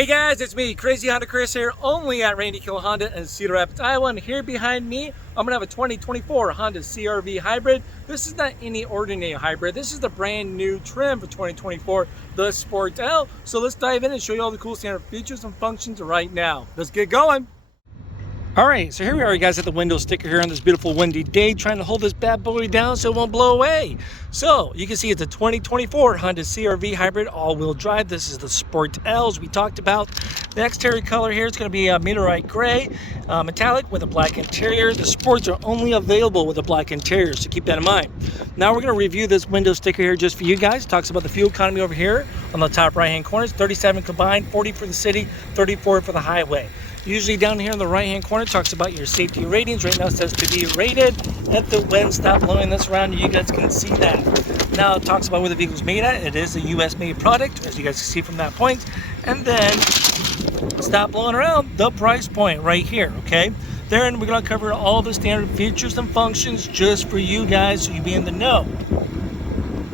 Hey guys, it's me, Crazy Honda Chris here, only at Randy Kuehl Honda in Cedar Rapids, Iowa. And here behind me, I'm gonna have a 2024 Honda CR-V hybrid. This is not any ordinary hybrid. This is the brand new trim for 2024, the Sport L. So let's dive in and show you all the cool standard features and functions right now. Let's get going. All right, so here we are, guys, at the window sticker here on this beautiful windy day, trying to hold this bad boy down so it won't blow away. So you can see it's a 2024 Honda CR-V hybrid all-wheel drive. This is the Sport L, as we talked about. The exterior color here is going to be a meteorite gray, metallic with a black interior. The Sports are only available with a black interior, so keep that in mind. Now we're going to review this window sticker here just for you guys. It talks about the fuel economy over here on the top right-hand corners, 37 combined, 40 for the city, 34 for the highway. Usually down here in the right-hand corner, it talks about your safety ratings. Right now it says to be rated. Let the wind stop blowing this around. You guys can see that. Now it talks about where the vehicle's made at. It is a US-made product, as you guys can see from that point. And then stop blowing around, the price point right here, okay? Then we're going to cover all the standard features and functions just for you guys, so you be in the know.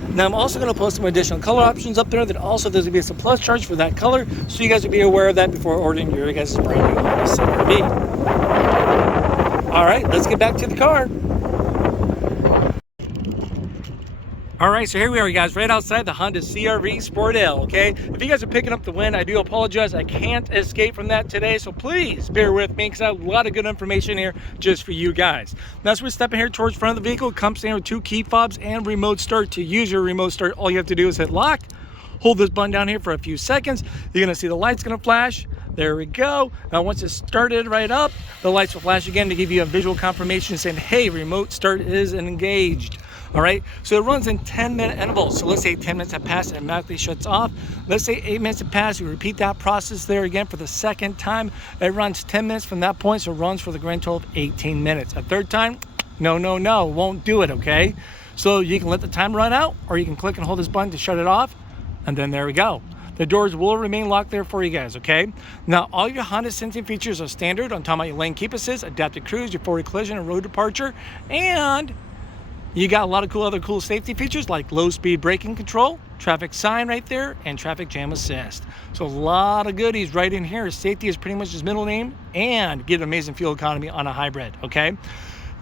Now I'm also going to post some additional color options up there. That also there's going to be some plus charge for that color, so you guys will be aware of that before ordering your guys' brand new Honda CR-V. All right, let's get back to the car. All right, so here we are, guys, right outside the Honda CR-V Sport L, okay? If you guys are picking up the wind, I do apologize. I can't escape from that today, so please bear with me because I have a lot of good information here just for you guys. Now, as we're stepping here towards the front of the vehicle, it comes in with 2 key fobs and remote start. To use your remote start, all you have to do is hit lock, hold this button down here for a few seconds. You're gonna see the lights gonna flash. There we go. Now, once it's started right up, the lights will flash again to give you a visual confirmation saying, hey, remote start is engaged. All right, so it runs in 10-minute intervals. So let's say 10 minutes have passed, it automatically shuts off. Let's say 8 minutes have passed, you repeat that process there again for the second time. It runs 10 minutes from that point, so it runs for the grand total of 18 minutes. A third time, no, won't do it, okay? So you can let the time run out, or you can click and hold this button to shut it off, and then there we go. The doors will remain locked there for you guys, okay? Now, all your Honda sensing features are standard. I'm talking about your lane keep assist, adaptive cruise, your forward collision and road departure, and you got a lot of other cool safety features like low speed braking control, traffic sign right there, and traffic jam assist. So a lot of goodies right in here. Safety is pretty much his middle name, and get amazing fuel economy on a hybrid, okay?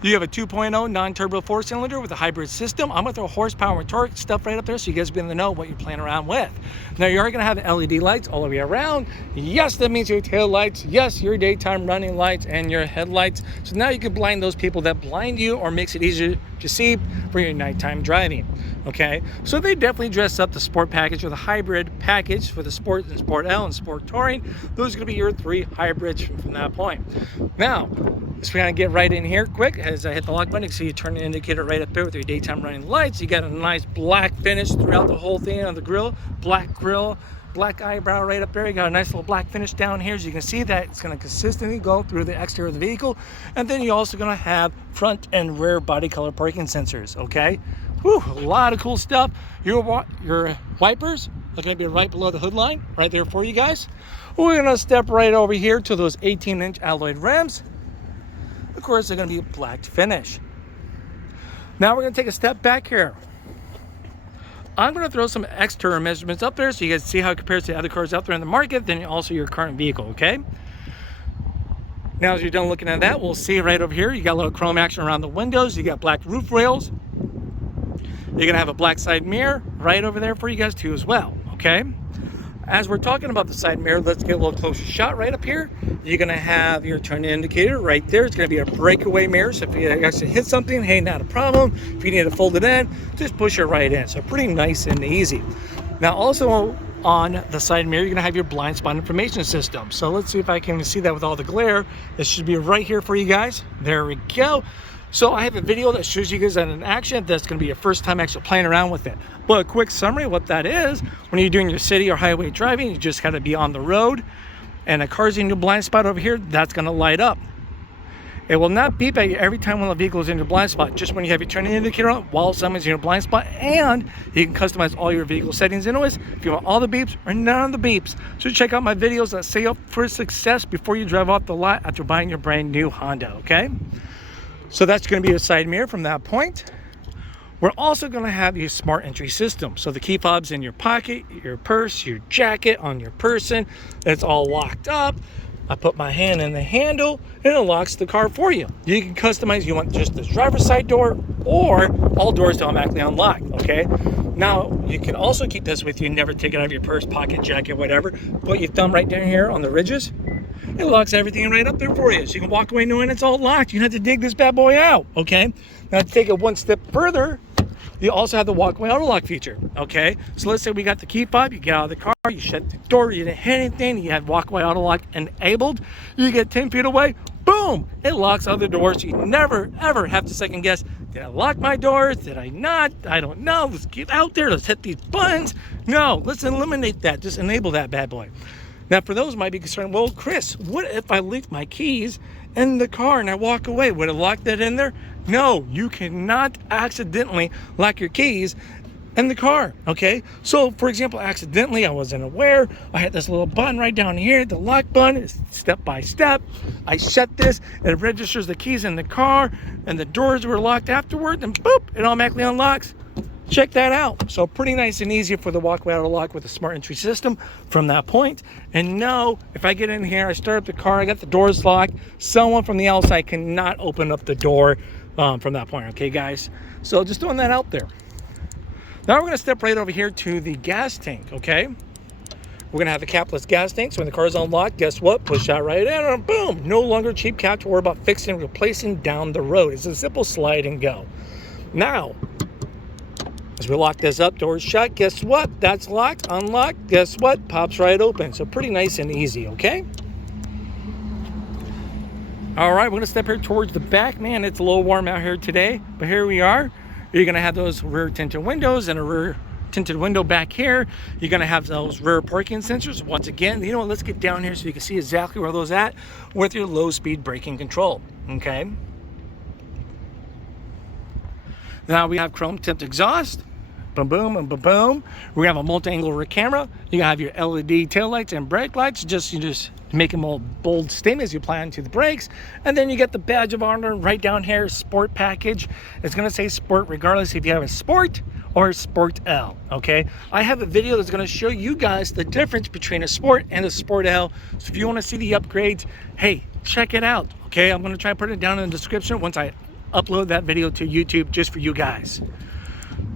You have a 2.0 non-turbo 4-cylinder with a hybrid system. I'm gonna throw horsepower and torque stuff right up there so you guys be in the know what you're playing around with. Now you are gonna have LED lights all the way around. Yes, that means your tail lights. Yes, your daytime running lights and your headlights. So now you can blind those people that blind you or makes it easier to see for your nighttime driving, okay? So they definitely dress up the sport package or the hybrid package for the Sport and Sport L and Sport Touring. Those are gonna be your 3 hybrids from that point. Now, let's kind of get right in here quick. As I hit the lock button, you can see you turn the indicator right up there with your daytime running lights. You got a nice black finish throughout the whole thing on the grill, black eyebrow right up there. You got a nice little black finish down here, so you can see that it's going to consistently go through the exterior of the vehicle. And then you're also going to have front and rear body color parking sensors, okay? Whew, a lot of cool stuff. Your wipers are going to be right below the hood line, right there for you guys. We're going to step right over here to those 18-inch alloyed rims. Of course, they're going to be a black finish. Now we're going to take a step back here. I'm going to throw some exterior measurements up there so you guys see how it compares to the other cars out there in the market, then also your current vehicle, okay? Now, as you're done looking at that, we'll see right over here, you got a little chrome action around the windows, you got black roof rails. You're going to have a black side mirror right over there for you guys too as well, okay? As we're talking about the side mirror, let's get a little closer shot right up here. You're going to have your turn indicator right there. It's going to be a breakaway mirror, so if you actually hit something, hey, not a problem. If you need to fold it in, just push it right in. So pretty nice and easy. Now also on the side mirror, you're going to have your blind spot information system. So let's see if I can see that with all the glare. This should be right here for you guys. There we go. So I have a video that shows you guys that in action. That's going to be your first time actually playing around with it. But a quick summary of what that is, when you're doing your city or highway driving, you just got to be on the road and a car's in your blind spot over here, that's going to light up. It will not beep at you every time when the vehicle is in your blind spot, just when you have your turning indicator on while someone's in your blind spot, and you can customize all your vehicle settings anyways if you want all the beeps or none of the beeps. So check out my videos that set you up for success before you drive off the lot after buying your brand new Honda, okay? So that's going to be a side mirror from that point. We're also going to have your smart entry system. So the key fob's in your pocket, your purse, your jacket, on your person. It's all locked up. I put my hand in the handle and it unlocks the car for you. You can customize, you want just the driver's side door or all doors to automatically unlock, okay? Now, you can also keep this with you, never take it out of your purse, pocket, jacket, whatever. Put your thumb right down here on the ridges. It locks everything right up there for you. So you can walk away knowing it's all locked. You don't have to dig this bad boy out, okay? Now, to take it one step further, you also have the walkaway auto lock feature, okay? So let's say we got the key fob, you get out of the car, you shut the door, you didn't hit anything, you have walkaway auto lock enabled, you get 10 feet away, boom, it locks other doors. So you never, ever have to second guess, did I lock my doors? Did I not? I don't know. Let's get out there, let's hit these buttons. No, let's eliminate that, just enable that bad boy. Now, for those who might be concerned, well, Chris, what if I leave my keys in the car and I walk away? Would it lock that in there? No, you cannot accidentally lock your keys in the car, okay? So, for example, accidentally, I wasn't aware. I had this little button right down here. The lock button is step by step. I shut this, it registers the keys in the car, and the doors were locked afterward, and boop, it automatically unlocks. Check that out. So pretty nice and easy for the walkaway auto lock with the smart entry system from that point. And no, if I get in here, I start up the car, I got the doors locked, someone from the outside cannot open up the door from that point, okay, guys? So just throwing that out there. Now we're going to step right over here to the gas tank, okay? We're going to have the capless gas tank. So when the car is unlocked, guess what? Push that right in and boom, no longer cheap cap to worry about fixing and replacing down the road. It's a simple slide and go. Now, as we lock this up, doors shut, guess what? That's locked, unlocked, guess what? Pops right open. So pretty nice and easy, okay? All right, we're gonna step here towards the back. Man, it's a little warm out here today, but here we are. You're gonna have those rear tinted windows and a rear tinted window back here. You're gonna have those rear parking sensors. Once again, you know what, let's get down here so you can see exactly where those at with your low speed braking control, okay? Now we have chrome tipped exhaust, boom, boom, and boom, boom. We have a multi-angle rear camera. You have your LED taillights and brake lights. You just make them all bold statements you apply onto the brakes. And then you get the badge of honor right down here, sport package. It's gonna say sport regardless if you have a sport or a Sport L, okay? I have a video that's gonna show you guys the difference between a Sport and a Sport L. So if you wanna see the upgrades, hey, check it out, okay? I'm gonna try to put it down in the description once I upload that video to YouTube just for you guys.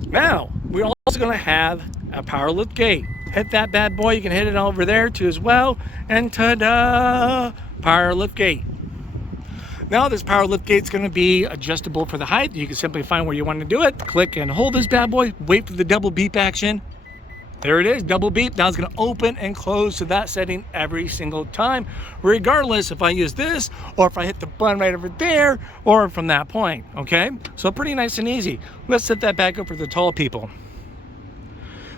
Now, we're also gonna have a power lift gate. Hit that bad boy, you can hit it over there too as well, and ta-da, power lift gate. Now this power lift gate is going to be adjustable for the height. You can simply find where you want to do it, click and hold this bad boy, wait for the double beep action. There it is, double beep. Now it's going to open and close to that setting every single time, regardless if I use this or if I hit the button right over there or from that point, okay? So pretty nice and easy. Let's set that back up for the tall people.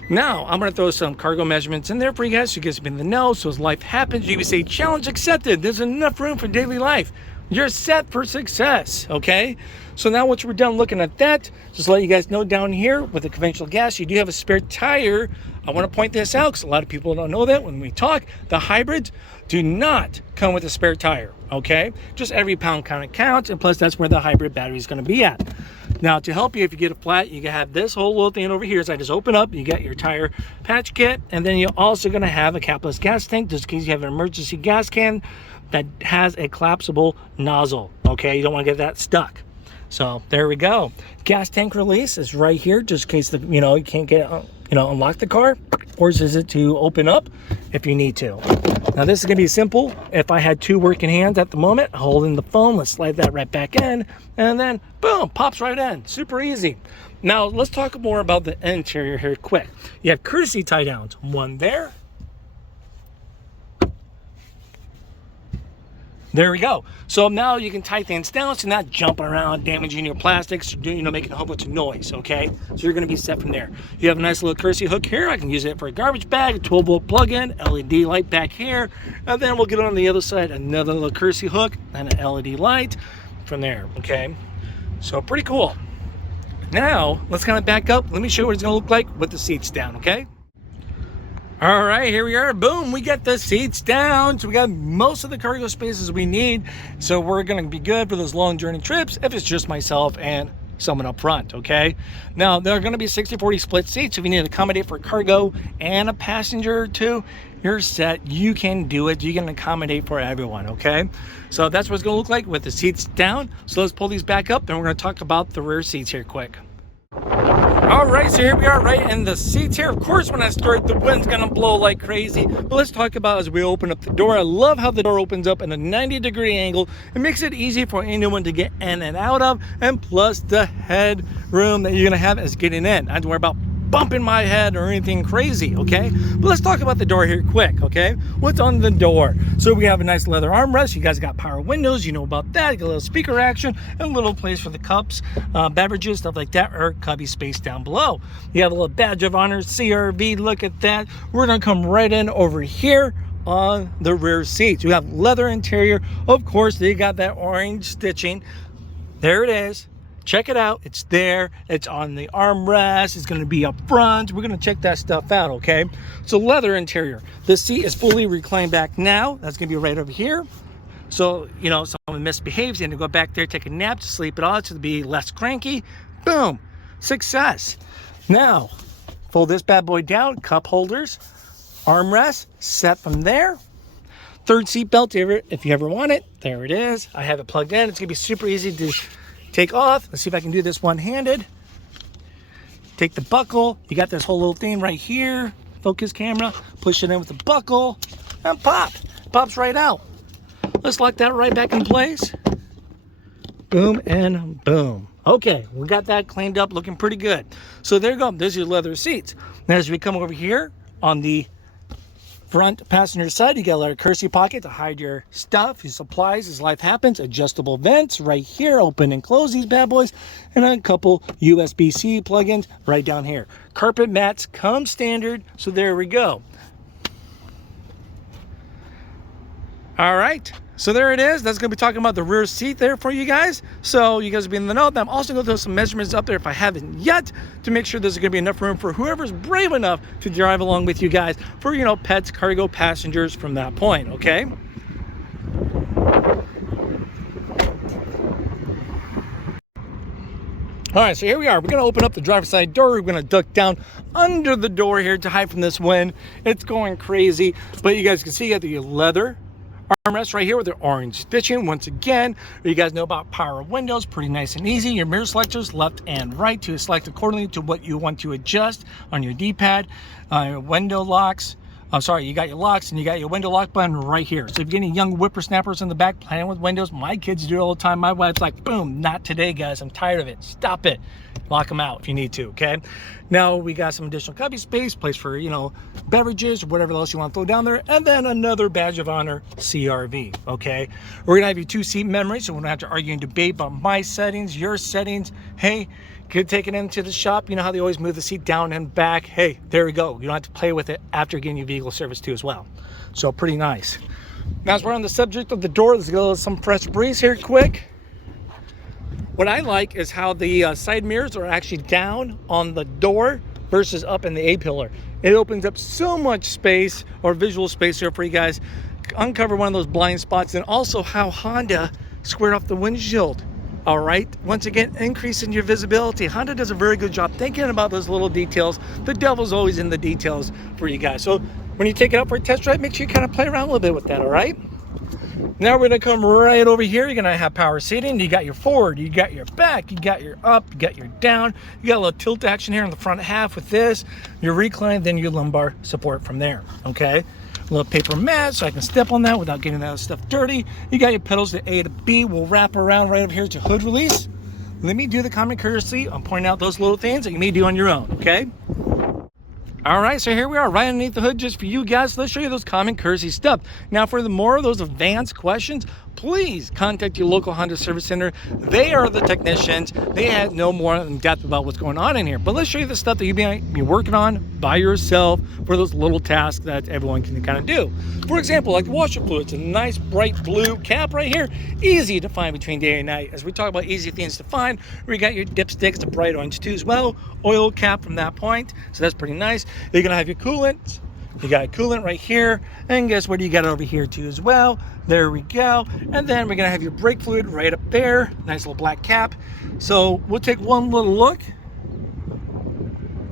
Now, I'm going to throw some cargo measurements in there for you guys so you guys can know. So as life happens, you can say, challenge accepted. There's enough room for daily life. You're set for success, okay? So now once we're done looking at that, just let you guys know down here with the conventional gas, you do have a spare tire. I want to point this out because a lot of people don't know that when we talk. The hybrids do not come with a spare tire, okay? Just every pound kind of counts, and plus that's where the hybrid battery is going to be at. Now to help you if you get a flat, you can have this whole little thing over here. So I just open up, you got your tire patch kit, and then you're also going to have a capless gas tank just in case you have an emergency gas can that has a collapsible nozzle, okay? You don't want to get that stuck. So there we go. Gas tank release is right here just in case you can't get unlock the car, forces it to open up if you need to. Now this is gonna be simple. If I had two working hands at the moment holding the phone, let's slide that right back in, and then boom, pops right in. Super easy. Now let's talk more about the interior here quick. You have courtesy tie downs, one there. There we go. So now you can tie things down so you're not jumping around, damaging your plastics, making a whole bunch of noise, okay? So you're gonna be set from there. You have a nice little courtesy hook here. I can use it for a garbage bag, a 12-volt plug-in, LED light back here, and then we'll get on the other side, another little courtesy hook and an LED light from there, okay? So pretty cool. Now, let's kind of back up. Let me show you what it's gonna look like with the seats down, okay? All right, here we are. Boom, we got the seats down. So we got most of the cargo spaces we need. So we're gonna be good for those long journey trips if it's just myself and someone up front, okay? Now, there are going to be 60-40 split seats. If you need to accommodate for cargo and a passenger or two, you're set. You can do it. You can accommodate for everyone, okay? So that's what it's going to look like with the seats down. So let's pull these back up, then we're going to talk about the rear seats here quick. All right, so here we are right in the seats here. Of course, when I start, the wind's gonna blow like crazy. But let's talk about as we open up the door. I love how the door opens up at a 90-degree angle. It makes it easy for anyone to get in and out of. And plus the head room that you're gonna have is getting in. I don't have to worry about bumping my head or anything crazy, okay? But let's talk about the door here quick, okay? What's on the door? So we have a nice leather armrest. You guys got power windows, you know about that. You got a little speaker action and a little place for the cups, beverages, stuff like that, or cubby space down below. You have a little badge of honor, CRV, look at that. We're gonna come right in over here on the rear seats. You have leather interior. Of course, they got that orange stitching. There it is. Check it out. It's there. It's on the armrest. It's going to be up front. We're going to check that stuff out, okay? So leather interior. The seat is fully reclined back now. That's going to be right over here. So, you know, someone misbehaves, you have to go back there, take a nap to sleep it off to be less cranky. Boom. Success. Now, fold this bad boy down. Cup holders. Armrest. Set from there. Third seat belt if you ever want it. There it is. I have it plugged in. It's going to be super easy to take off. Let's see if I can do this one-handed. Take the buckle. You got this whole little thing right here. Focus camera. Push it in with the buckle. And pop. Pops right out. Let's lock that right back in place. Boom and boom. Okay, we got that cleaned up, looking pretty good. So there you go. There's your leather seats. Now as we come over here on the front passenger side, you got a little courtesy pocket to hide your stuff, your supplies as life happens. Adjustable vents right here, open and close these bad boys, and a couple USB-C plugins right down here. Carpet mats come standard, so there we go. All right, so there it is. That's going to be talking about the rear seat there for you guys. So you guys will be in the know. I'm also going to throw some measurements up there if I haven't yet to make sure there's going to be enough room for whoever's brave enough to drive along with you guys for, you know, pets, cargo, passengers from that point, okay? All right, so here we are. We're going to open up the driver's side door. We're going to duck down under the door here to hide from this wind. It's going crazy, but you guys can see you got the leather armrest right here with the orange stitching. Once again, you guys know about power windows, pretty nice and easy. Your mirror selectors left and right to select accordingly to what you want to adjust on your D-pad. Window locks. You got your locks and you got your window lock button right here. So if you get any young whippersnappers in the back playing with windows, my kids do it all the time. My wife's like, boom, not today, guys. I'm tired of it. Stop it. Lock them out if you need to, okay? Now we got some additional cubby space, place for, you know, beverages or whatever else you want to throw down there, and then another badge of honor CRV, okay? We're gonna have your two-seat memory, so we don't have to argue and debate about my settings, your settings. Hey, could take it into the shop. You know how they always move the seat down and back. Hey, there we go. You don't have to play with it after getting your vehicle service too as well. So pretty nice. Now as we're on the subject of the door, let's go some fresh breeze here quick. What I like is how the side mirrors are actually down on the door versus up in the A-pillar. It opens up so much space or visual space here for you guys. Uncover one of those blind spots, and also how Honda squared off the windshield. All right, once again, increasing your visibility. Honda does a very good job thinking about those little details. The devil's always in the details for you guys. So when you take it out for a test drive, make sure you kind of play around a little bit with that, all right? Now we're gonna come right over here. You're gonna have power seating. You got your forward, you got your back, you got your up, you got your down. You got a little tilt action here in the front half with this. Your recline, then your lumbar support from there, okay? A little paper mat so I can step on that without getting that stuff dirty. You got your pedals to A to B. We'll wrap around right over here to hood release. Let me do the common courtesy. I'm pointing out those little things that you may do on your own, okay? All right, so here we are right underneath the hood just for you guys. Let's show you those common courtesy stuff. Now, for the more of those advanced questions, please contact your local Honda Service Center. They are the technicians. They have no more in depth about what's going on in here. But let's show you the stuff that you might be working on by yourself for those little tasks that everyone can kind of do. For example, like the washer fluids, a nice bright blue cap right here, easy to find between day and night. As we talk about easy things to find, we got your dipsticks, the bright orange too as well, oil cap from that point. So that's pretty nice. You're gonna have your coolant, You got coolant right here, and guess what, you got over here too as well. There we go. And then we're gonna have your brake fluid right up there, nice little black cap. So we'll take one little look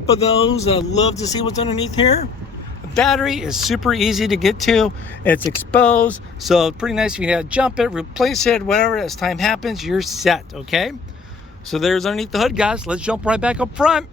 for those that love to see what's underneath here. The battery is super easy to get to. It's exposed, so pretty nice. If you have to jump it, replace it, whatever, as time happens, you're set, okay? So there's underneath the hood, guys. Let's jump right back up front.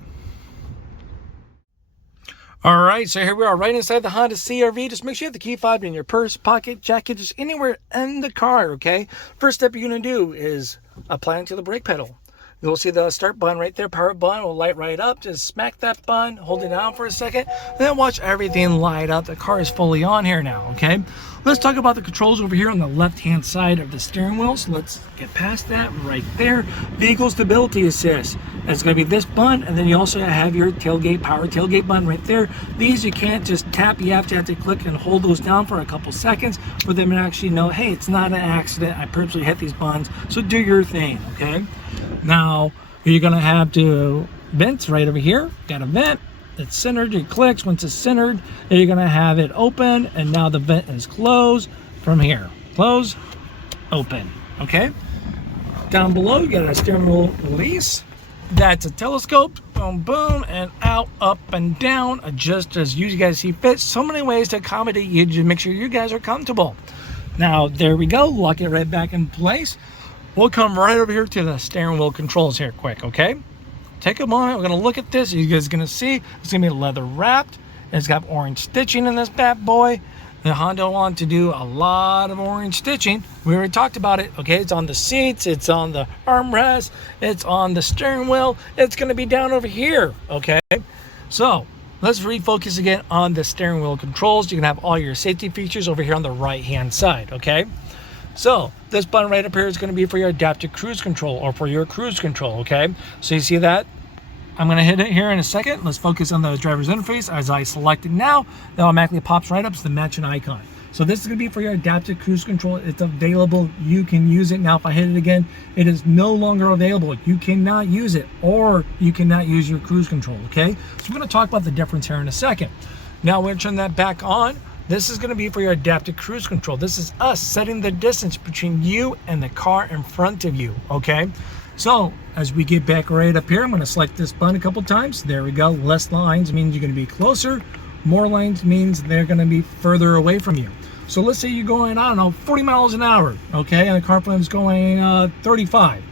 All right, so here we are right inside the Honda CR-V. Just make sure you have the key fob in your purse, pocket, jacket, just anywhere in the car, okay? First step you're gonna do is apply it to the brake pedal. You'll see the start button right there, power button will light right up. Just smack that button, hold it down for a second, then watch everything light up. The car is fully on here now, okay? Let's talk about the controls over here on the left-hand side of the steering wheel. So let's get past that right there. Vehicle stability assist. It's gonna be this button, and then you also have your tailgate, power tailgate button right there. These you can't just tap, you have to click and hold those down for a couple seconds for them to actually know, hey, it's not an accident, I purposely hit these buttons, so do your thing, okay? Now, you're gonna have to vents right over here. Got a vent, it's centered, it clicks. Once it's centered, then you're gonna have it open, and now the vent is closed from here. Close, open, okay? Down below, you got a steering wheel release. That's a telescope, boom, boom, and out, up, and down, adjust as you guys see fit. So many ways to accommodate you to make sure you guys are comfortable. Now, there we go, lock it right back in place. We'll come right over here to the steering wheel controls here quick, okay? Take a moment, we're gonna look at this. You guys are gonna see it's gonna be leather wrapped. It's got orange stitching in this bad boy. The Honda wanted to do a lot of orange stitching. We already talked about it, okay? It's on the seats, it's on the armrest, it's on the steering wheel. It's gonna be down over here, okay? So let's refocus again on the steering wheel controls. You can have all your safety features over here on the right-hand side, okay? So this button right up here is going to be for your adaptive cruise control, or for your cruise control, okay? So you see that? I'm going to hit it here in a second. Let's focus on the driver's interface. As I select it now, that automatically pops right up to the matching icon. So this is going to be for your adaptive cruise control. It's available. You can use it. Now if I hit it again, it is no longer available. You cannot use it, or you cannot use your cruise control, okay? So we're going to talk about the difference here in a second. Now we're going to turn that back on. This is going to be for your adaptive cruise control. This is us setting the distance between you and the car in front of you, okay? So as we get back right up here, I'm going to select this button a couple times. There we go. Less lines means you're going to be closer. More lines means they're going to be further away from you. So let's say you're going, I don't know, 40 miles an hour, okay? And the car is going 35.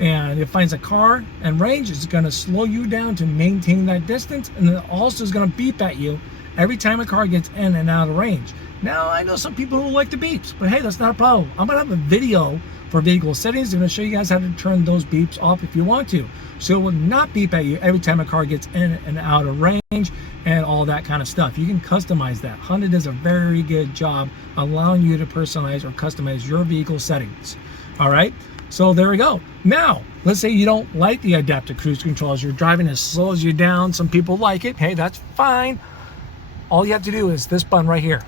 And it finds a car and range, it's going to slow you down to maintain that distance. And it also is going to beep at you every time a car gets in and out of range. Now, I know some people who like the beeps, but hey, that's not a problem. I'm gonna have a video for vehicle settings. I'm gonna show you guys how to turn those beeps off if you want to. So it will not beep at you every time a car gets in and out of range and all that kind of stuff. You can customize that. Honda does a very good job allowing you to personalize or customize your vehicle settings. All right, so there we go. Now, let's say you don't like the adaptive cruise control as you're driving, it slows you down. Some people like it. Hey, that's fine. All you have to do is this button right here,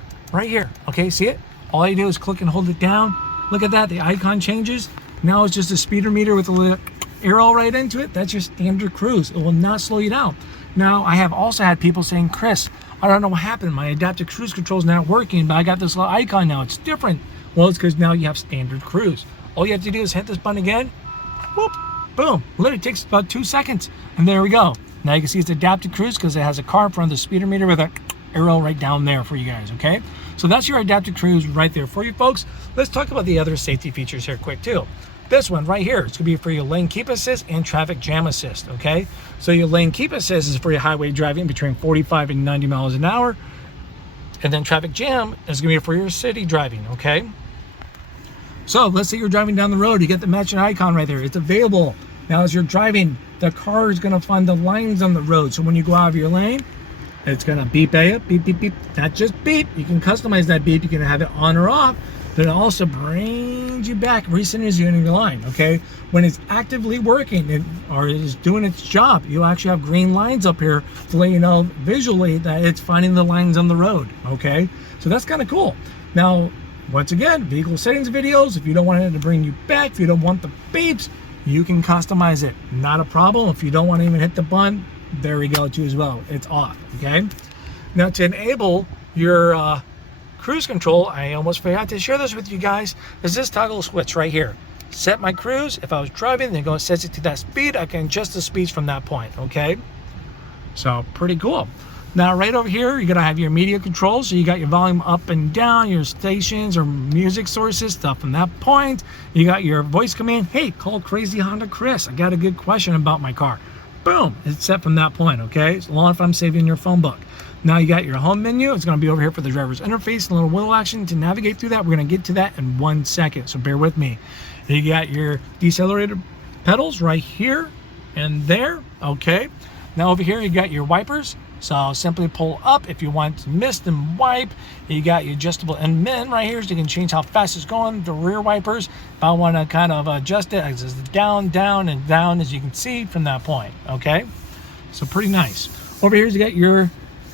okay, see it? All you do is click and hold it down. Look at that, the icon changes. Now it's just a speedometer meter with a little arrow right into it. That's your standard cruise. It will not slow you down. Now, I have also had people saying, Chris, I don't know what happened. My adaptive cruise control is not working, but I got this little icon now. It's different. Well, it's because now you have standard cruise. All you have to do is hit this button again. Whoop, boom. Literally takes about 2 seconds. And there we go. Now you can see it's adaptive cruise because it has a car in front of the speedometer meter with a arrow right down there for you guys, okay? So that's your adaptive cruise right there for you folks. Let's talk about the other safety features here quick too. This one right here, it's gonna be for your lane keep assist and traffic jam assist, okay? So your lane keep assist is for your highway driving between 45 and 90 miles an hour. And then traffic jam is gonna be for your city driving, okay? So let's say you're driving down the road, you get the matching icon right there. It's available. Now as you're driving, the car is gonna find the lines on the road. So when you go out of your lane, it's gonna beep at you, beep, beep, beep. Not just beep, you can customize that beep. You can have it on or off, but it also brings you back, recenters you in your line, okay? When it's actively working or is doing its job, you actually have green lines up here to let you know visually that it's finding the lines on the road, okay? So that's kind of cool. Now, once again, vehicle settings videos, if you don't want it to bring you back, if you don't want the beeps, you can customize it. Not a problem. If you don't want to even hit the button, there we go too as well. It's off, okay? Now to enable your cruise control, I almost forgot to share this with you guys, is this toggle switch right here. Set my cruise. If I was driving, then go and set it to that speed. I can adjust the speeds from that point, okay? So pretty cool. Now right over here, you're gonna have your media controls. So you got your volume up and down, your stations or music sources, stuff from that point. You got your voice command. Hey, call Crazy Honda Chris. I got a good question about my car. Boom, it's set from that point, okay? As long as I'm saving your phone book. Now you got your home menu. It's gonna be over here for the driver's interface, a little wheel action to navigate through that. We're gonna get to that in 1 second, so bear with me. You got your decelerator pedals right here and there, okay? Now over here, you got your wipers. So simply pull up if you want to mist and wipe. You got your adjustable and min right here, so you can change how fast it's going. The rear wipers, if I want to kind of adjust it, it's down, down, and down, as you can see from that point, okay? So pretty nice. Over here, you got your,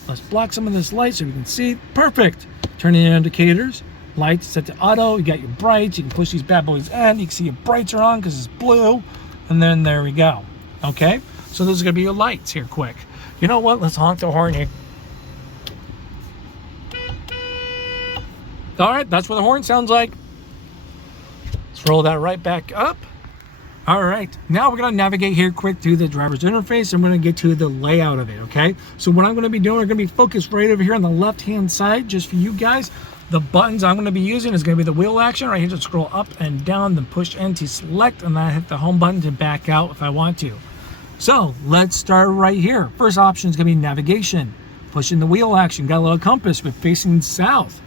let's block some of this light so we can see. Perfect. Turning your indicators. Lights set to auto. You got your brights. You can push these bad boys in. You can see your brights are on because it's blue. And then there we go. Okay? So those are going to be your lights here quick. You know what? Let's honk the horn here. All right, that's what the horn sounds like. Let's roll that right back up. All right, now we're gonna navigate here quick through the driver's interface. I'm gonna get to the layout of it, okay? So what I'm gonna be doing, we're gonna be focused right over here on the left-hand side, just for you guys. The buttons I'm gonna be using is gonna be the wheel action. Right here to scroll up and down, then push in to select, and then I hit the home button to back out if I want to. So let's start right here. First option is gonna be navigation. Pushing the wheel action, got a little compass with facing south.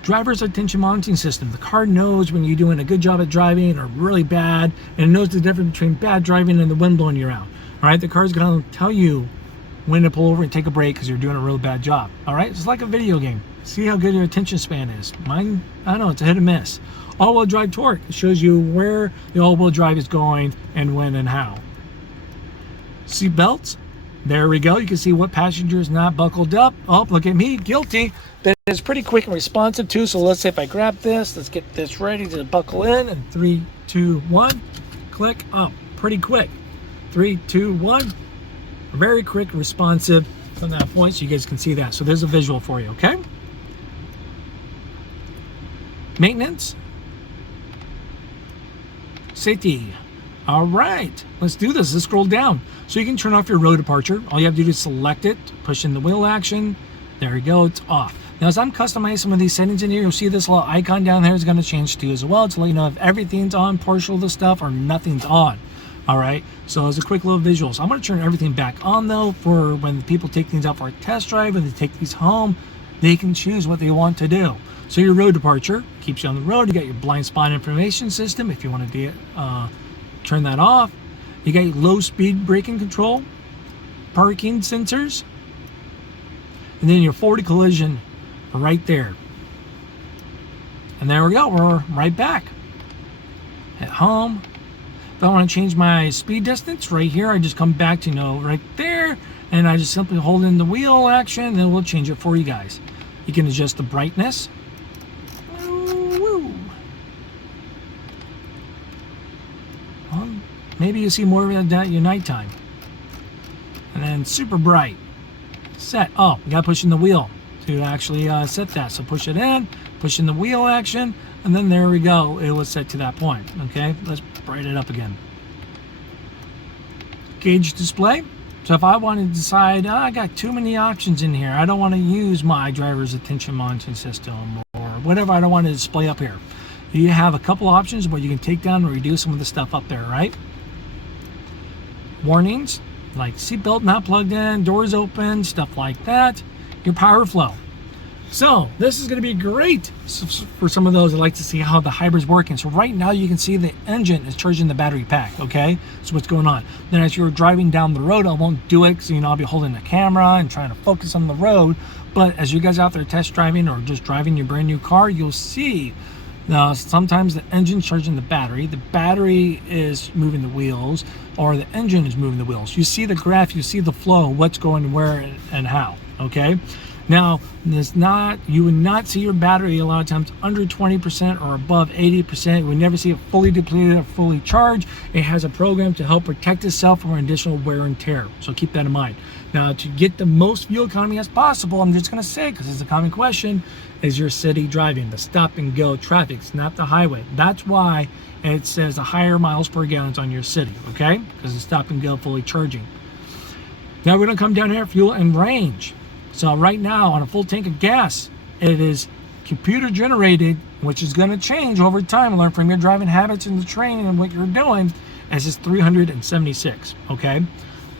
Driver's attention monitoring system. The car knows when you're doing a good job at driving or really bad, and it knows the difference between bad driving and the wind blowing you around. All right, the car's gonna tell you when to pull over and take a break because you're doing a really bad job. All right, it's like a video game. See how good your attention span is. Mine, I don't know, it's a hit and miss. All-wheel drive torque. It shows you where the all-wheel drive is going and when and how. Seat belts. There we go. You can see what passenger is not buckled up. Oh, look at me, guilty. That is pretty quick and responsive too. So let's say if I grab this, let's get this ready to buckle in. And 3, 2, 1, click up. Pretty quick. 3, 2, 1. Very quick, responsive from that point, so you guys can see that. So there's a visual for you, okay? Maintenance. Safety. All right, let's do this. Let's scroll down. So you can turn off your road departure. All you have to do is select it, push in the wheel action. There you go, it's off. Now, as I'm customizing some of these settings in here, you'll see this little icon down there is going to change too as well to let you know if everything's on, partial of the stuff, or nothing's on. All right, so as a quick little visual. So I'm going to turn everything back on though for when people take things out for a test drive and they take these home, they can choose what they want to do. So your road departure keeps you on the road. You got your blind spot information system if you want to turn that off. You got your low speed braking control, parking sensors, and then your forward collision right there. And there we go, we're right back at home. If I want to change my speed distance right here, I just come back to right there, and I just simply hold in the wheel action, and then we'll change it for you guys. You can adjust the brightness. Well, maybe you see more of it at your nighttime. And then super bright. Set. Oh, you got to push in the wheel to actually set that. So push it in, push in the wheel action, and then there we go. It was set to that point. Okay, let's brighten it up again. Gauge display. So if I want to decide, I got too many options in here, I don't want to use my driver's attention monitoring system or whatever I don't want to display up here. You have a couple options where you can take down and reduce some of the stuff up there, right? Warnings, like seatbelt not plugged in, doors open, stuff like that. Your power flow. So this is going to be great for some of those that like to see how the hybrid's working. So right now you can see the engine is charging the battery pack, okay? So what's going on. Then as you're driving down the road, I won't do it because I'll be holding the camera and trying to focus on the road. But as you guys out there test driving or just driving your brand new car, you'll see sometimes the engine's charging the battery is moving the wheels, or the engine is moving the wheels. You see the graph, you see the flow, what's going where and how, okay? Now, you would not see your battery a lot of times under 20% or above 80%. You would never see it fully depleted or fully charged. It has a program to help protect itself from additional wear and tear. So keep that in mind. Now, to get the most fuel economy as possible, I'm just going to say, because it's a common question, is your city driving, the stop and go traffic. It's not the highway. That's why it says a higher miles per gallon on your city, okay? Because it's stop and go fully charging. Now we're going to come down here, fuel and range. So right now on a full tank of gas, it is computer generated, which is going to change over time. Learn from your driving habits and the training and what you're doing, as is 376, okay?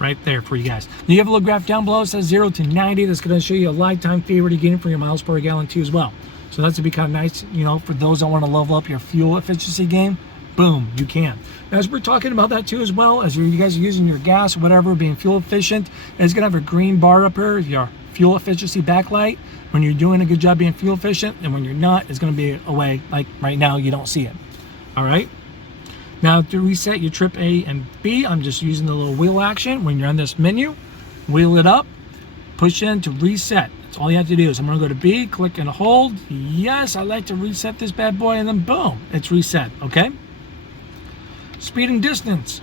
Right there for you guys. You have a little graph down below. It says 0 to 90. That's going to show you a lifetime favorite you're getting for your miles per gallon too as well. So that's to be kind of nice, you know, for those that want to level up your fuel efficiency game. Boom, you can. As we're talking about that too as well, as you guys are using your gas or whatever, being fuel efficient, it's going to have a green bar up here, your fuel efficiency backlight, when you're doing a good job being fuel efficient, and when you're not, it's going to be away. Like right now, you don't see it. All right. Now to reset your trip A and B, I'm just using the little wheel action. When you're on this menu, wheel it up, push in to reset. That's all you have to do. So I'm going to go to B, click and hold. Yes, I like to reset this bad boy, and then boom, it's reset. Okay. Speed and distance.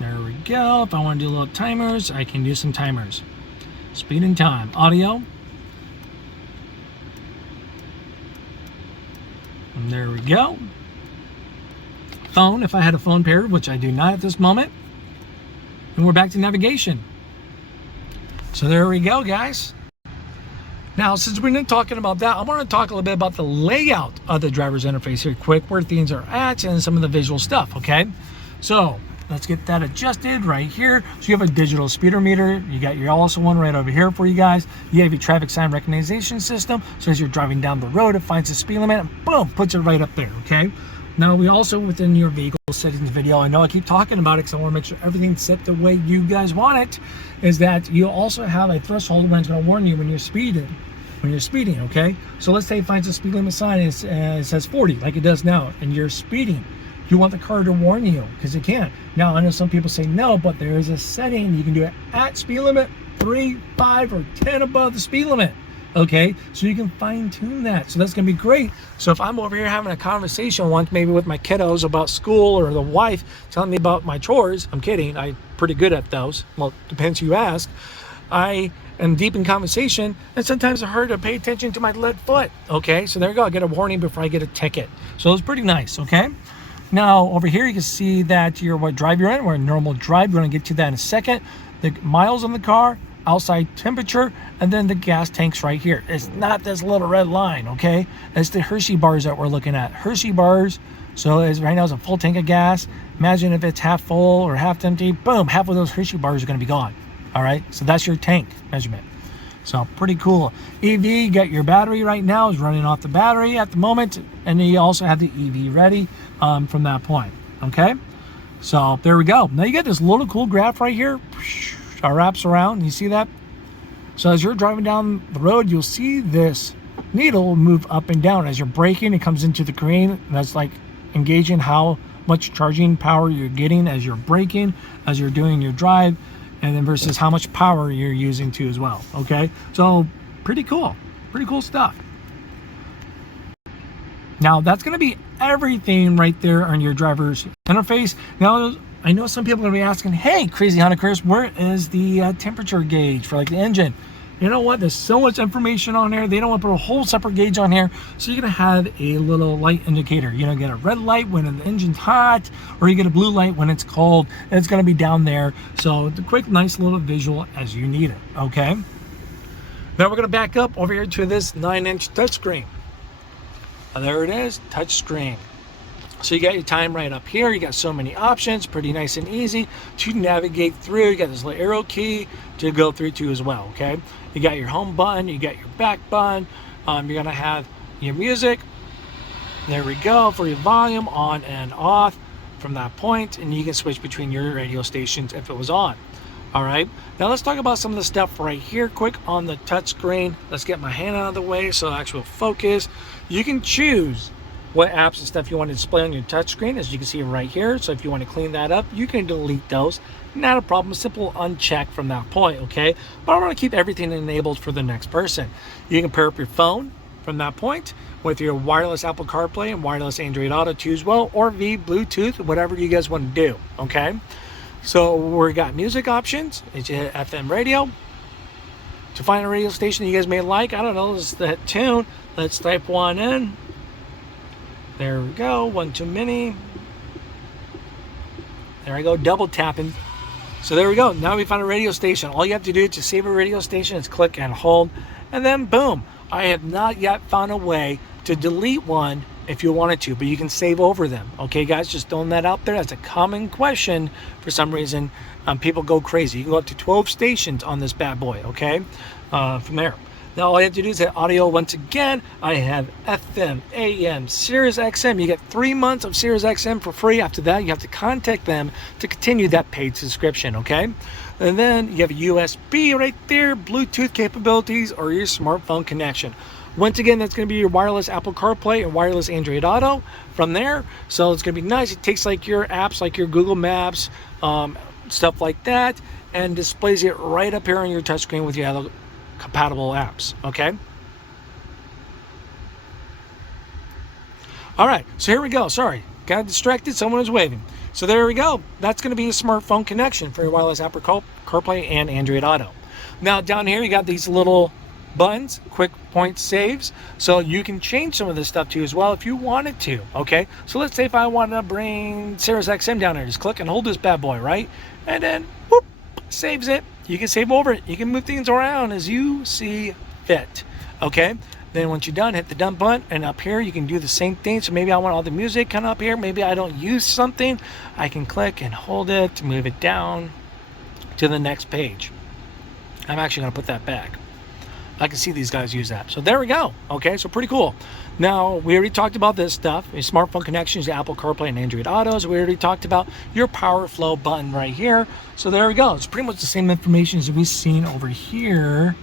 There we go. If I want to do a little timers, I can do some timers. Speed and time. Audio. And there we go. Phone, if I had a phone paired, which I do not at this moment. And we're back to navigation. So there we go, guys. Now, since we're not talking about that, I want to talk a little bit about the layout of the driver's interface here quick, where things are at, and some of the visual stuff, okay? So let's get that adjusted right here. So you have a digital speedometer. You got your also one right over here for you guys. You have your traffic sign recognition system. So as you're driving down the road, it finds the speed limit and boom, puts it right up there, okay? Now, we also, within your vehicle settings video, I know I keep talking about it because I want to make sure everything's set the way you guys want it, is that you also have a threshold when it's going to warn you when you're speeding. Okay? So let's say it finds a speed limit sign and it says 40, like it does now, and you're speeding. You want the car to warn you, because it can. Now, I know some people say no, but there is a setting. You can do it at speed limit, 3, 5, or 10 above the speed limit. Okay, so you can fine tune that. So that's gonna be great. So if I'm over here having a conversation once, maybe with my kiddos about school, or the wife telling me about my chores, I'm kidding, I'm pretty good at those. Well, depends who you ask. I am deep in conversation, and sometimes it's hard to pay attention to my lead foot. Okay, so there you go. I get a warning before I get a ticket. So it's pretty nice. Okay. Now over here you can see that what drive you're in. We're in normal drive. We're gonna get to that in a second. The miles on the car, outside temperature, and then the gas tanks right here. It's not this little red line, okay? It's the Hershey bars that we're looking at. Hershey bars. So right now it's a full tank of gas. Imagine if it's half full or half empty. Boom, half of those Hershey bars are going to be gone. All right, so that's your tank measurement. So pretty cool. EV, you got your battery right now, is running off the battery at the moment, and then you also have the EV ready from that point. Okay, so there we go. Now you get this little cool graph right here. Wraps around. You see that? So as you're driving down the road, you'll see this needle move up and down. As you're braking, it comes into the green. That's like engaging how much charging power you're getting as you're braking, as you're doing your drive, and then versus how much power you're using too as well. Okay, so pretty cool stuff. Now that's going to be everything right there on your driver's interface. Now I know some people are going to be asking, hey, Crazy Honda Chris, where is the temperature gauge for like the engine? You know what? There's so much information on there. They don't want to put a whole separate gauge on here. So you're going to have a little light indicator. You're going to get a red light when the engine's hot, or you get a blue light when it's cold. It's going to be down there. So the quick, nice little visual as you need it. Okay. Now we're going to back up over here to this 9-inch touchscreen. There it is, touchscreen. So you got your time right up here. You got so many options, pretty nice and easy to navigate through. You got this little arrow key to go through to as well, okay? You got your home button, you got your back button. You're gonna have your music. There we go, for your volume on and off from that point, and you can switch between your radio stations if it was on. All right, now let's talk about some of the stuff right here quick on the touch screen. Let's get my hand out of the way so actual focus. You can choose what apps and stuff you want to display on your touchscreen, as you can see right here. So if you want to clean that up, you can delete those. Not a problem, simple uncheck from that point, okay? But I want to keep everything enabled for the next person. You can pair up your phone from that point with your wireless Apple CarPlay and wireless Android Auto too as well, or Bluetooth, whatever you guys want to do, okay? So we got music options. It's a FM radio. To find a radio station you guys may like, I don't know, is that tune. Let's type one in. There we go. One too many. There I go, double tapping. So there we go. Now we found a radio station. All you have to do to save a radio station is click and hold, and then boom. I have not yet found a way to delete one if you wanted to, but you can save over them. Okay, guys, just throwing that out there. That's a common question for some reason. People go crazy. You can go up to 12 stations on this bad boy, okay, from there. Now all you have to do is hit audio once again. I have FM, AM, Sirius XM. You get 3 months of Sirius XM for free. After that, you have to contact them to continue that paid subscription, okay? And then you have a USB right there, Bluetooth capabilities, or your smartphone connection. Once again, that's going to be your wireless Apple CarPlay and wireless Android Auto from there. So it's going to be nice. It takes like your apps, like your Google Maps, stuff like that, and displays it right up here on your touchscreen with your other compatible apps, okay? All right, so here we go. Sorry, got distracted. Someone was waving. So there we go. That's going to be a smartphone connection for your wireless Apple CarPlay and Android Auto. Now down here, you got these little buttons, quick point saves, so you can change some of this stuff too as well if you wanted to, okay? So let's say if I want to bring Sirius XM down here, just click and hold this bad boy, right? And then, whoop, saves it. You can save over it. You can move things around as you see fit, okay? Then once you're done, hit the done button, and up here you can do the same thing. So maybe I want all the music kind of up here. Maybe I don't use something. I can click and hold it to move it down to the next page. I'm actually going to put that back. I can see these guys use that. So there we go. Okay, so pretty cool. Now, we already talked about this stuff. Your smartphone connections to Apple CarPlay and Android Autos. We already talked about your power flow button right here. So there we go. It's pretty much the same information as we've seen over here.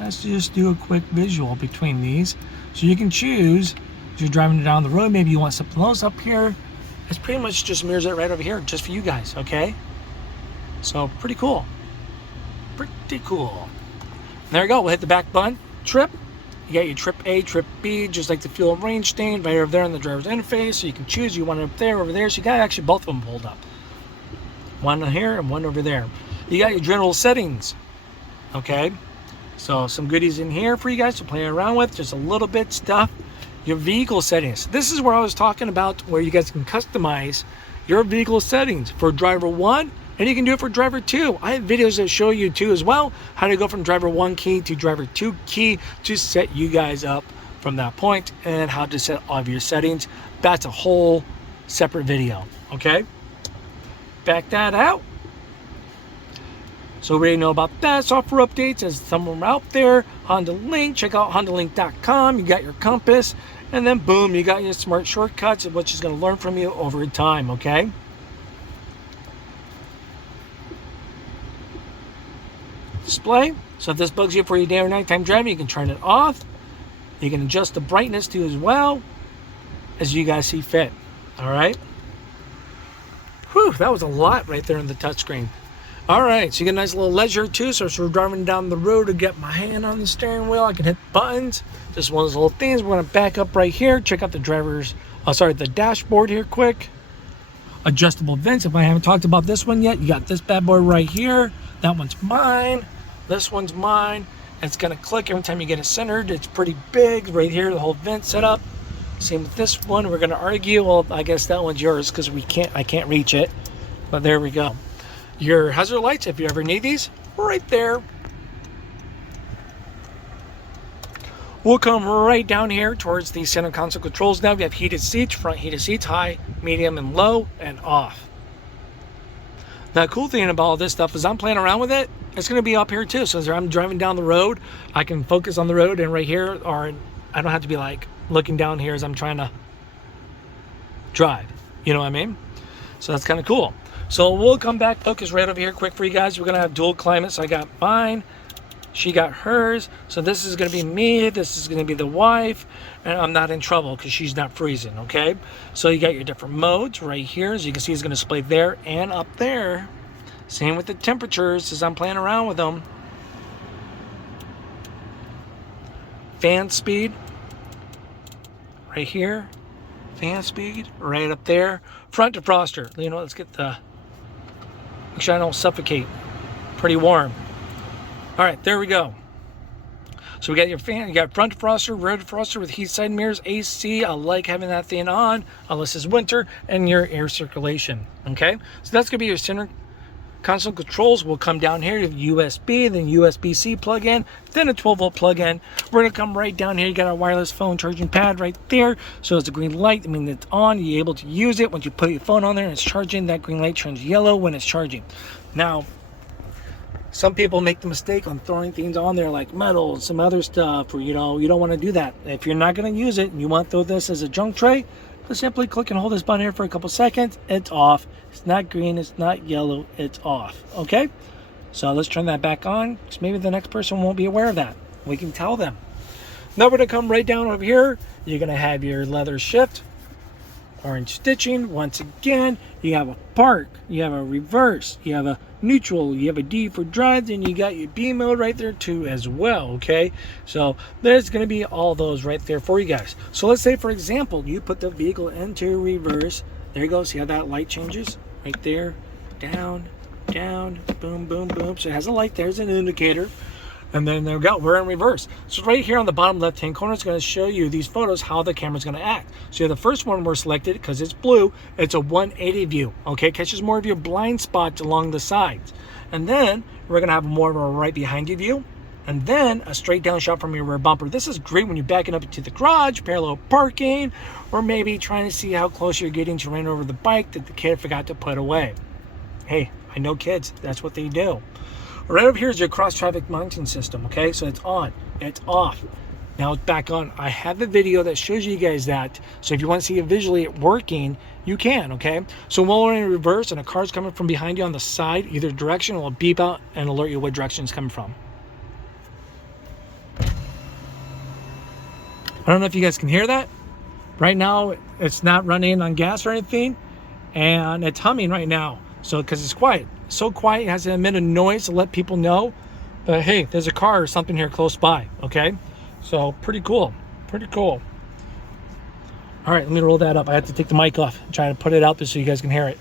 Let's just do a quick visual between these. So you can choose, as you're driving down the road, maybe you want something else up here. It's pretty much just mirrors it right over here, just for you guys, okay? So pretty cool. Pretty cool. There we go. We'll hit the back button. Trip. You got your trip A, trip B, just like the fuel range stain right over there on the driver's interface. So you can choose. You want it up there, over there. So you got actually both of them pulled up. One here and one over there. You got your general settings. Okay. So some goodies in here for you guys to play around with. Just a little bit stuff. Your vehicle settings. This is where I was talking about where you guys can customize your vehicle settings for driver 1. And you can do it for driver 2. I have videos that show you too as well how to go from driver 1 key to driver 2 key to set you guys up from that point, and how to set all of your settings. That's a whole separate video, okay? Back that out. So we already know about that. Software updates, as some of them are out there. Honda Link, check out HondaLink.com. You got your compass, and then boom, you got your smart shortcuts, which is going to learn from you over time, okay? Display. So if this bugs you for your day or nighttime driving, you can turn it off. You can adjust the brightness too as well, as you guys see fit. All right. Whew, that was a lot right there on the touchscreen. All right, so you get a nice little leisure too. So if we're driving down the road to get my hand on the steering wheel, I can hit buttons. Just one of those little things. We're going to back up right here. Check out the the dashboard here quick. Adjustable vents. If I haven't talked about this one yet, you got this bad boy right here. That one's mine. This one's mine. It's going to click every time you get it centered. It's pretty big right here, the whole vent setup. Same with this one. We're going to argue. Well, I guess that one's yours because I can't reach it. But there we go. Your hazard lights, if you ever need these, right there. We'll come right down here towards the center console controls now. We have heated seats, front heated seats, high, medium, and low, and off. The cool thing about all this stuff is I'm playing around with it. It's going to be up here too. So as I'm driving down the road, I can focus on the road, and right here, or I don't have to be like looking down here as I'm trying to drive. You know what I mean? So that's kind of cool. So we'll come back, focus right over here quick for you guys. We're going to have dual climate. So I got mine. She got hers. So this is going to be me. This is going to be the wife. And I'm not in trouble because she's not freezing, okay? So you got your different modes right here. As you can see, it's going to display there and up there. Same with the temperatures as I'm playing around with them. Fan speed. Right here. Fan speed. Right up there. Front defroster. You know, let's get the Make sure I don't suffocate. Pretty warm. All right, there we go. So we got your fan, you got front defroster, rear defroster with heat side mirrors, AC. I like having that thing on, unless it's winter, and your air circulation, okay? So that's gonna be your center console controls. Will come down here to USB, then USB-C plug-in, then a 12-volt plug-in. We're gonna come right down here. You got our wireless phone charging pad right there. So it's a green light. I mean, it's on. You're able to use it. Once you put your phone on there and it's charging, that green light turns yellow when it's charging. Now, some people make the mistake on throwing things on there like metal and some other stuff, or you don't want to do that. If you're not going to use it and you want to throw this as a junk tray, just simply click and hold this button here for a couple seconds. It's off. It's not green, it's not yellow, it's off. Okay, so let's turn that back on, because maybe the next person won't be aware of that. We can tell them. Now we're going to come right down over here. You're going to have your leather shift, orange stitching. Once again, you have a park, you have a reverse, you have a neutral, you have a D for drive, and you got your B mode right there too as well. Okay, so there's going to be all those right there for you guys. So let's say, for example, you put the vehicle into reverse. There you go. See how that light changes right there? Down, down, boom, boom, boom. So it has a light. There's an indicator. And then there we go, we're in reverse. So right here on the bottom left-hand corner, it's going to show you these photos, how the camera's going to act. So the first one we're selected, because it's blue, it's a 180 view, okay? Catches more of your blind spots along the sides. And then we're going to have more of a right behind you view, and then a straight down shot from your rear bumper. This is great when you're backing up into the garage, parallel parking, or maybe trying to see how close you're getting to run over the bike that the kid forgot to put away. Hey, I know kids, that's what they do. Right over here is your cross traffic monitoring system, okay? So it's on, it's off. Now it's back on. I have a video that shows you guys that. So if you want to see it visually working, you can, okay? So while we're in reverse and a car's coming from behind you on the side, either direction, it will beep out and alert you what direction it's coming from. I don't know if you guys can hear that. Right now, it's not running on gas or anything, and it's humming right now. So, because it's quiet. So quiet, it has to emit a noise to let people know that, hey, there's a car or something here close by, okay? So, pretty cool. Pretty cool. All right, let me roll that up. I have to take the mic off and try to put it out there so you guys can hear it.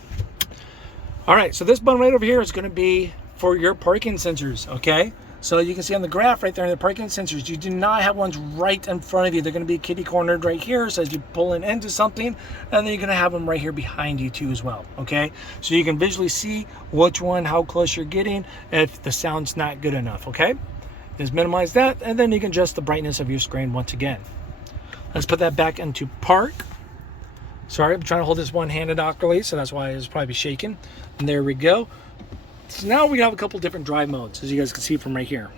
All right, so this button right over here is going to be for your parking sensors, okay? So you can see on the graph right there in the parking sensors, you do not have ones right in front of you. They're going to be kitty cornered right here. So as you pull into something, and then you're going to have them right here behind you too as well. Okay, so you can visually see which one, how close you're getting if the sound's not good enough. Okay, just minimize that, and then you can adjust the brightness of your screen once again. Let's put that back into park. Sorry, I'm trying to hold this one-handed awkwardly, so that's why it's probably shaking. And there we go. So now we have a couple different drive modes, as you guys can see from right here.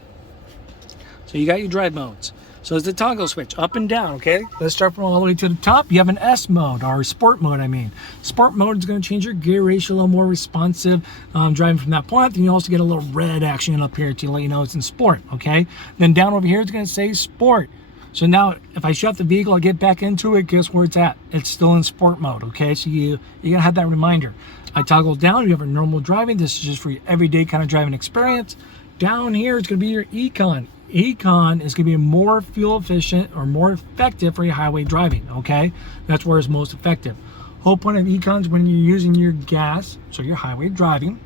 So you got your drive modes. So it's the toggle switch, up and down, okay? Let's start from all the way to the top. You have an S mode, or sport mode, I mean. Sport mode is going to change your gear ratio, a little more responsive driving from that point. Then you also get a little red action up here to let you know it's in sport, okay? Then down over here, it's going to say sport. So now, if I shut the vehicle, I get back into it, guess where it's at? It's still in sport mode, okay? So you're going to have that reminder. I toggle down, you have a normal driving. This is just for your everyday kind of driving experience. Down here, it's going to be your Econ. Econ is going to be more fuel efficient or more effective for your highway driving, okay? That's where it's most effective. Whole point of Econ is when you're using your gas, so your highway driving,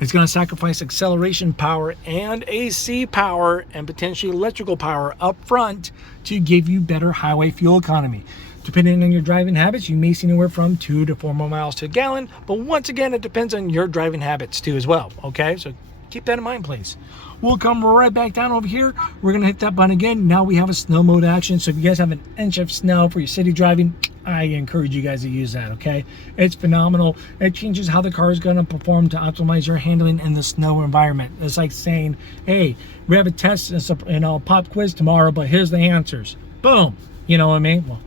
it's going to sacrifice acceleration power and AC power and potentially electrical power up front to give you better highway fuel economy. Depending on your driving habits, you may see anywhere from 2 to 4 more miles to a gallon, but once again, it depends on your driving habits too as well, okay? So keep that in mind, please. We'll come right back down over here. We're gonna hit that button again. Now we have a snow mode action, so if you guys have an inch of snow for your city driving, I encourage you guys to use that, okay? It's phenomenal. It changes how the car is gonna perform to optimize your handling in the snow environment. It's like saying, hey, we have a test and a pop quiz tomorrow, but here's the answers. Boom, you know what I mean? Well,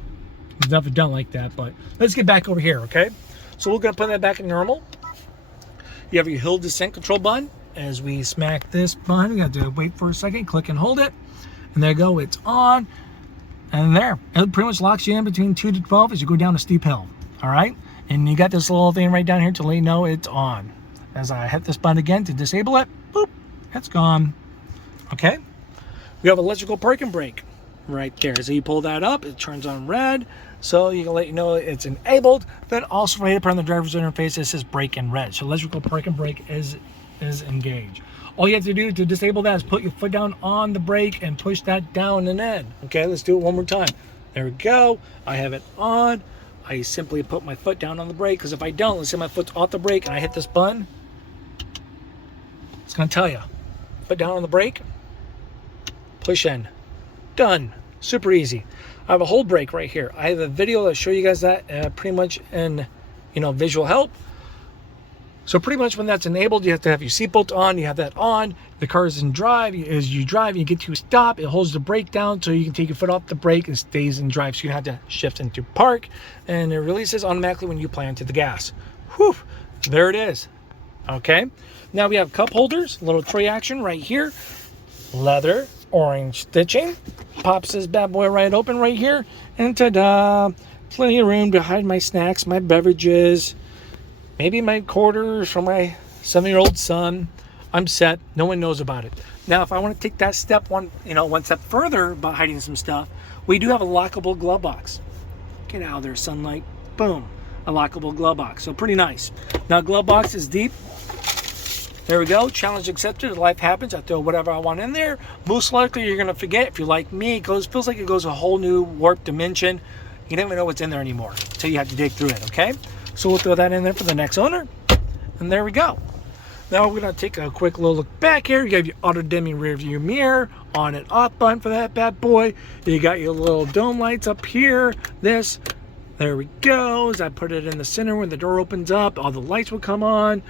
it's never done like that, but let's get back over here, okay? So we're gonna put that back in normal. You have your hill descent control button. As we smack this button, you have to wait for a second, click and hold it, and there you go, it's on, and there. It pretty much locks you in between 2 to 12 as you go down a steep hill, all right? And you got this little thing right down here to let you know it's on. As I hit this button again to disable it, boop, it's gone, okay? We have electrical parking brake. right there. So you pull that up, it turns on red, so you can let you know it's enabled. Then also right up on the driver's interface, it says brake in red. So electrical park and brake is engaged. All you have to do to disable that is put your foot down on the brake and push that down and in. Okay, let's do it one more time. There we go. I have it on. I simply put my foot down on the brake, because if I don't, let's say my foot's off the brake and I hit this button, it's going to tell you. Foot down on the brake, push in. Done. Super easy. I have a whole brake right here. I have a video that'll show you guys that pretty much in, visual help. So pretty much when that's enabled, you have to have your seatbelt on. You have that on. The car is in drive. As you drive, you get to a stop. It holds the brake down so you can take your foot off the brake and stays in drive. So you have to shift into park, and it releases automatically when you apply onto the gas. Whew, there it is. Okay. Now we have cup holders, little tray action right here. Leather, orange stitching. Pops this bad boy right open right here. And ta-da! Plenty of room to hide my snacks, my beverages. Maybe my quarters from my 7-year-old son. I'm set. No one knows about it. Now, if I want to take that step one step further about hiding some stuff, we do have a lockable glove box. Get out of there, sunlight. Boom. A lockable glove box. So pretty nice. Now, glove box is deep. There we go. Challenge accepted. Life happens. I throw whatever I want in there. Most likely, you're going to forget. If you're like me, it feels like it goes a whole new warped dimension. You don't even know what's in there anymore until you have to dig through it, okay? So we'll throw that in there for the next owner. And there we go. Now we're going to take a quick little look back here. You have your auto dimming rear view mirror, on and off button for that bad boy. You got your little dome lights up here. There we go. As I put it in the center, when the door opens up, all the lights will come on.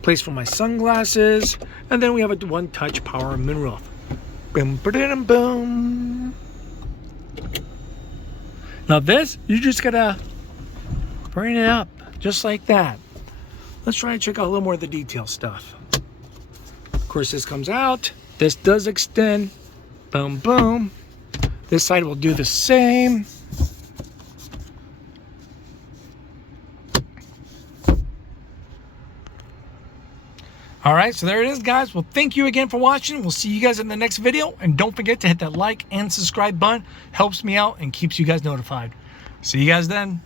Place for my sunglasses. And then we have a one-touch power moonroof. Boom, ba-da-dum, boom. Now this, you just gotta bring it up just like that. Let's try and check out a little more of the detail stuff. Of course, this comes out. This does extend. Boom, boom. This side will do the same. All right, so there it is, guys. Well, thank you again for watching. We'll see you guys in the next video. And don't forget to hit that like and subscribe button. Helps me out and keeps you guys notified. See you guys then.